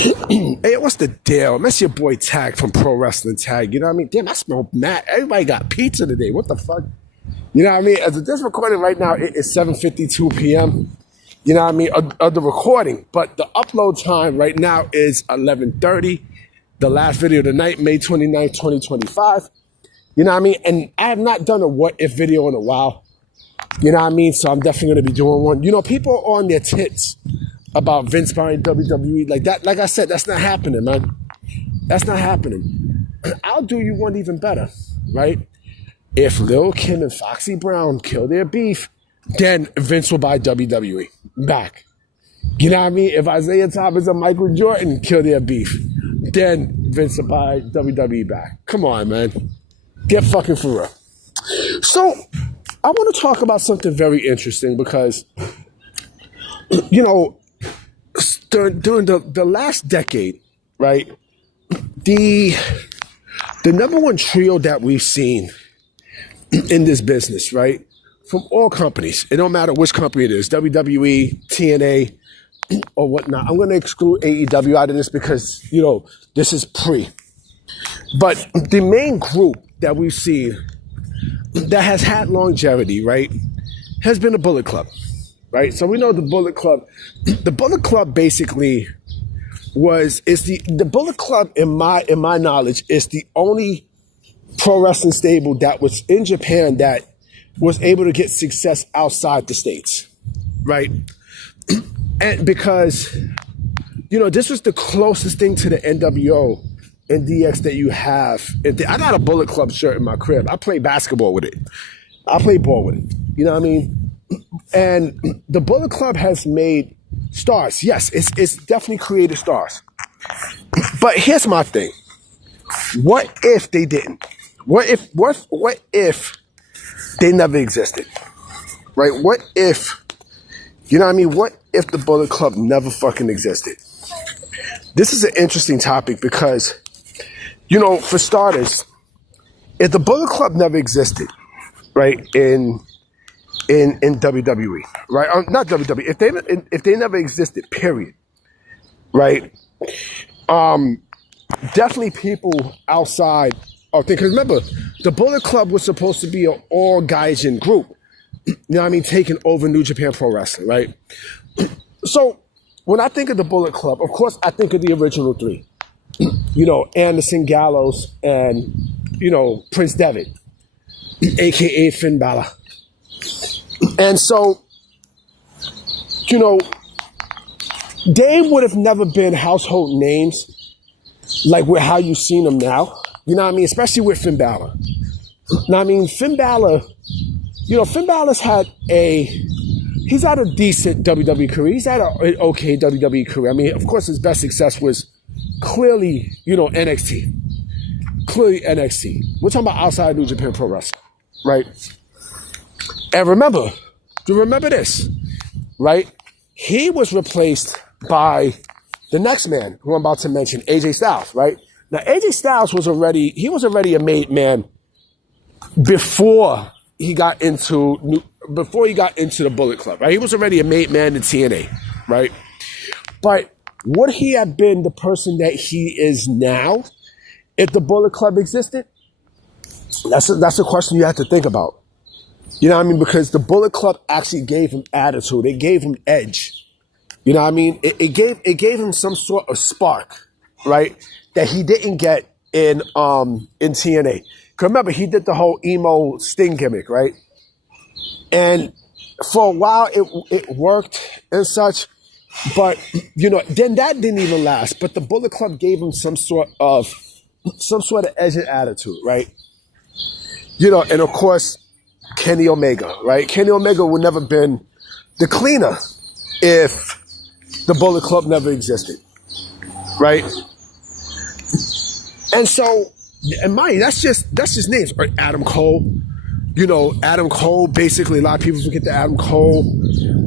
Hey, what's the deal? That's your boy Tag from Pro Wrestling Tag. You know what I mean? Damn, I smell mad. Everybody got pizza today. What the fuck? You know what I mean? As of this recording right now, it is 7:52 p.m. You know what I mean? Of the recording. But the upload time right now is 11:30. The last video of the night, May 29th, 2025. You know what I mean? And I have not done a what if video in a while. You know what I mean? So I'm definitely going to be doing one. You know, people are on their tits about Vince buying WWE. Like that, like I said, that's not happening, man. That's not happening. I'll do you one even better, right? If Lil Kim and Foxy Brown kill their beef, then Vince will buy WWE back. You know what I mean? If Isaiah Thomas and Michael Jordan kill their beef, then Vince will buy WWE back. Come on, man. Get fucking for real. So, I want to talk about something very interesting because, you know, during the last decade, right, the number one trio that we've seen in this business, right, from all companies, it don't matter which company it is, WWE, TNA, or whatnot. I'm going to exclude AEW out of this because, you know, this is pre. But the main group that we've seen that has had longevity, right, has been the Bullet Club, right? So we know the Bullet Club basically is the Bullet Club in my knowledge is the only pro wrestling stable that was in Japan that was able to get success outside the States, right? And because, you know, this was the closest thing to the NWO and DX that you have. I got a Bullet Club shirt in my crib. I play basketball with it. I play ball with it. You know what I mean? And the Bullet Club has made stars. Yes, it's definitely created stars. But here's my thing. What if they didn't? What if they never existed? Right? What if, you know what I mean? What if the Bullet Club never fucking existed? This is an interesting topic because, you know, for starters, if the Bullet Club never existed, right, in WWE, right, not WWE, if they never existed, period, right, definitely people outside of things. Because remember, the Bullet Club was supposed to be an all Gaijin group, you know what I mean, taking over New Japan Pro Wrestling, right? So when I think of the Bullet Club, of course, I think of the original three. You know, Anderson, Gallows, and, you know, Prince Devitt, a.k.a. Finn Balor. And so, you know, they would have never been household names like with how you've seen them now. You know what I mean? Especially with Finn Balor. Now, I mean, Finn Balor, you know, Finn Balor's he's had a decent WWE career. He's had an okay WWE career. I mean, of course, his best success was clearly, you know, NXT. Clearly NXT. We're talking about outside New Japan Pro Wrestling, right? And remember this, right? He was replaced by the next man who I'm about to mention, AJ Styles, right? Now, AJ Styles was already a made man before he got into the Bullet Club, right? He was already a made man in TNA, right? But would he have been the person that he is now if the Bullet Club existed? That's a question you have to think about. You know what I mean? Because the Bullet Club actually gave him attitude. It gave him edge. You know what I mean? It gave him some sort of spark, right? That he didn't get in TNA. Because remember, he did the whole emo Sting gimmick, right? And for a while, it worked and such. But, you know, then that didn't even last. But the Bullet Club gave him some sort of edge and attitude, right? You know, and of course, Kenny Omega, right? Kenny Omega would never been the cleaner if the Bullet Club never existed, right? And so, and mind, that's just names. Right? Adam Cole, you know, Adam Cole, basically, a lot of people forget that Adam Cole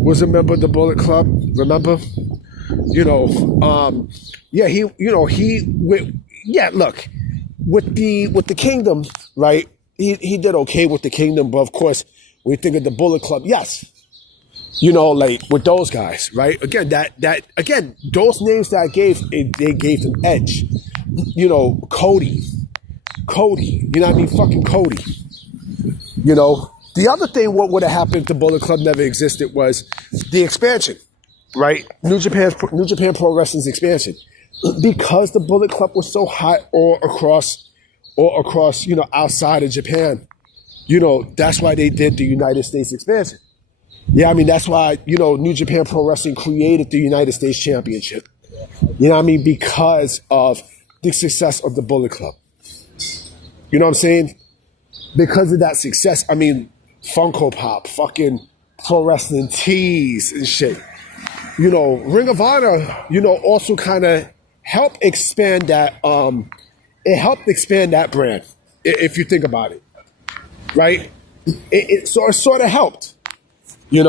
was a member of the Bullet Club, remember? You know, look, with the Kingdom, right, he did okay with the Kingdom, but of course, when you think of the Bullet Club, yes, like with those guys, right? Again, again, those names that I gave, they gave them edge. Cody, you know what I mean? Fucking Cody. The other thing, what would have happened if the Bullet Club never existed was the expansion, right? New Japan Pro Wrestling's expansion, because the Bullet Club was so hot all across, outside of Japan. That's why they did the United States expansion. Yeah, I mean, that's why, New Japan Pro Wrestling created the United States Championship. You know what I mean? Because of the success of the Bullet Club. You know what I'm saying? Because of that success, I mean, Funko Pop, fucking pro wrestling tees and shit. Ring of Honor, also kind of helped expand that, it helped expand that brand, if you think about it, right? It sort of helped, There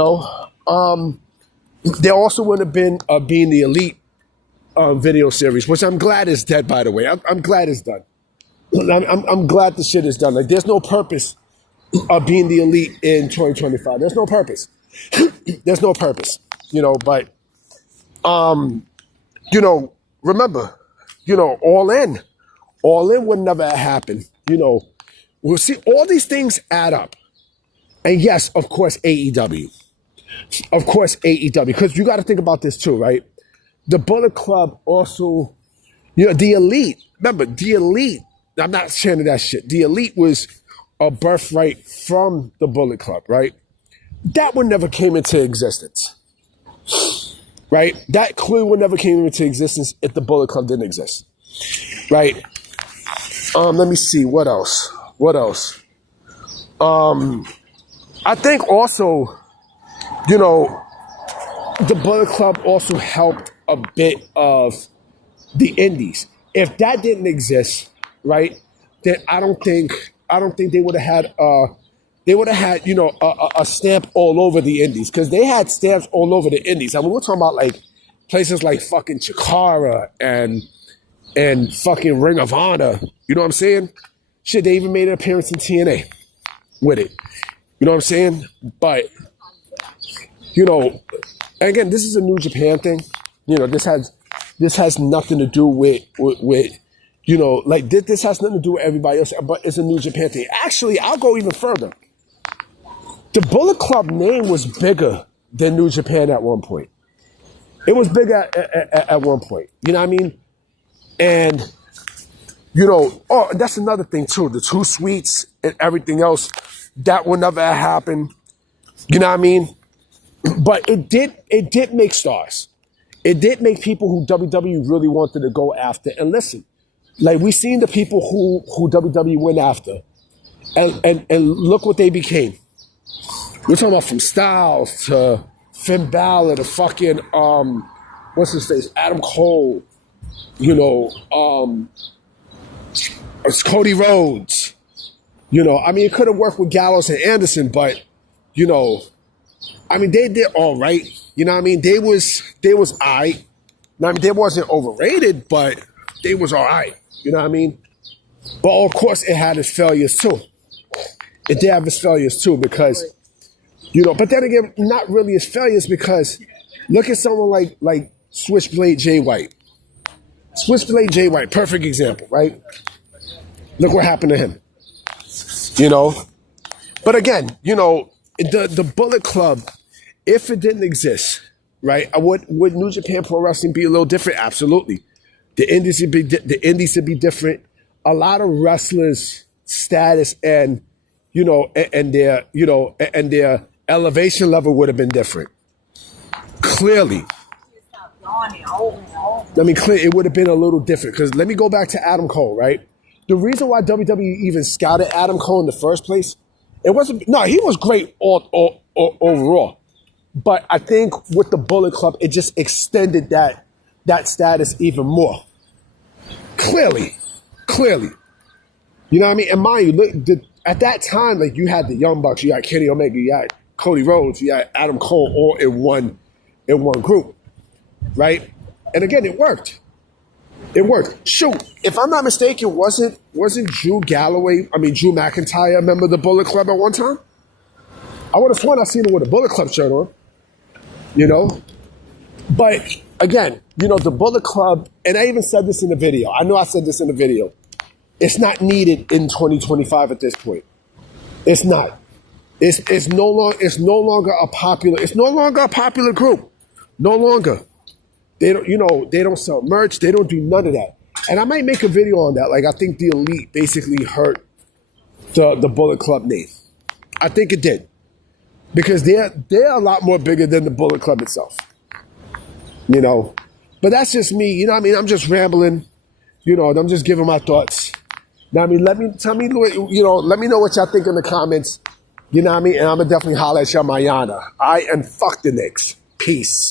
also would have been Being the Elite video series, which I'm glad is dead, by the way. I'm glad it's done. I'm glad the shit is done. Like, there's no purpose of Being the Elite in 2025. There's no purpose. There's no purpose, but, remember, All In would never have happened. We'll see, all these things add up. And yes, of course, AEW. Of course, AEW, because you got to think about this too, right? The Bullet Club also, the Elite, remember, the Elite, I'm not saying that shit. The Elite was a birthright from the Bullet Club, right? That one never came into existence, right? That clearly would never came into existence if the Bullet Club didn't exist, right? Let me see, what else? I think also, the Bullet Club also helped a bit of the indies. If that didn't exist, right, then I don't think they would have had a stamp all over the indies, because they had stamps all over the indies. I mean, we're talking about like places like fucking Chikara and fucking Ring of Honor. You know what I'm saying? Shit, they even made an appearance in TNA with it. You know what I'm saying? But and again, this is a New Japan thing. This has nothing to do with this has nothing to do with everybody else, but it's a New Japan thing. Actually, I'll go even further. The Bullet Club name was bigger than New Japan at one point. It was bigger at one point. You know what I mean? And, that's another thing too. The Two Sweets and everything else, that will never happen. You know what I mean? But it did make stars. It did make people who WWE really wanted to go after. And listen, like, we seen the people who WWE went after, and look what they became. We're talking about from Styles to Finn Balor to fucking what's his face, Adam Cole, it's Cody Rhodes. I mean, it could have worked with Gallows and Anderson, but I mean, they did all right. You know what I mean? They was all right. I mean, they wasn't overrated, but they was all right. You know what I mean? But of course, it had its failures too. It did have its failures too, because, but then again, not really its failures, because look at someone like Switchblade Jay White. Switchblade Jay White, perfect example, right? Look what happened to him. But again, the Bullet Club, if it didn't exist, right, would New Japan Pro Wrestling be a little different? Absolutely. The indies would be different. A lot of wrestlers' status and their elevation level would have been different. Clearly. I mean, clearly it would have been a little different, because let me go back to Adam Cole, right? The reason why WWE even scouted Adam Cole in the first place, he was great overall. But I think with the Bullet Club, it just extended that status even more. Clearly. You know what I mean? And mind you, at that time, like, you had the Young Bucks, you had Kenny Omega, you had Cody Rhodes, you had Adam Cole, all in one group, right? And again, it worked. It worked. Shoot, if I'm not mistaken, wasn't Drew McIntyre a member of the Bullet Club at one time? I would have sworn I seen him with a Bullet Club shirt on. you know? But again, you know, the Bullet Club, and I even said this in the video. I know I said this in the video. It's not needed in 2025 at this point. It's not. It's no longer a popular group. No longer. They don't sell merch. They don't do none of that. And I might make a video on that. Like, I think the Elite basically hurt the Bullet Club name. I think it did. Because they're a lot more bigger than the Bullet Club itself. You know. But that's just me. You know what I mean? I'm just rambling. You know, I'm just giving my thoughts. You know what I mean? Let me know what y'all think in the comments. You know what I mean? And I'm going to definitely holler at y'all mañana. And fuck the Knicks. Peace.